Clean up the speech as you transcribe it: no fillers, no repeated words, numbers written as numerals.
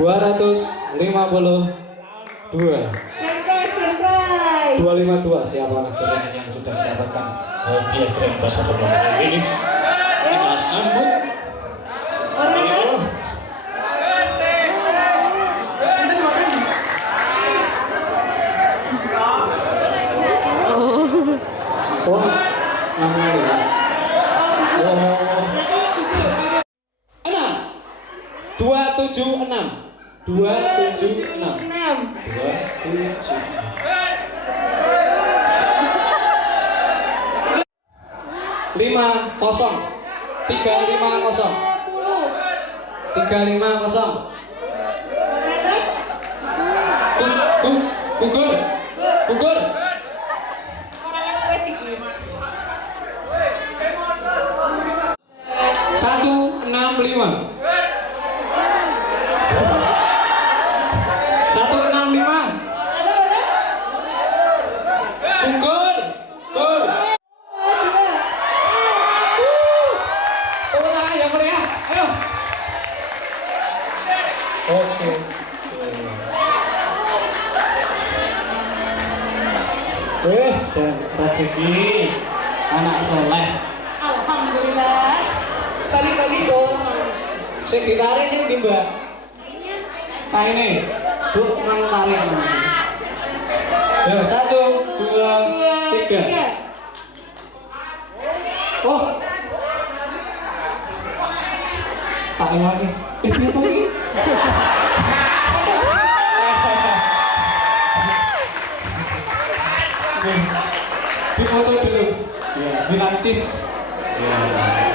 252. Surprise. 252 siapa anak keren yang sudah mendapatkan hadiah grand prize pada malam hari ini? Kita sambut. Ayo. Oh, namanya ya. Oh. 276. 276. 50 350 350 gugur gugur 165 gugur gugur tepuk tangan yang meriah ayo oke rezeki anak soleh Alhamdulillah. Balik-balik dong. sing ditarik sing ndi mbak kaine bu mang tarik ya 1 2 3 oh tak lagi piye to iki di foto dulu ya bilang cis ya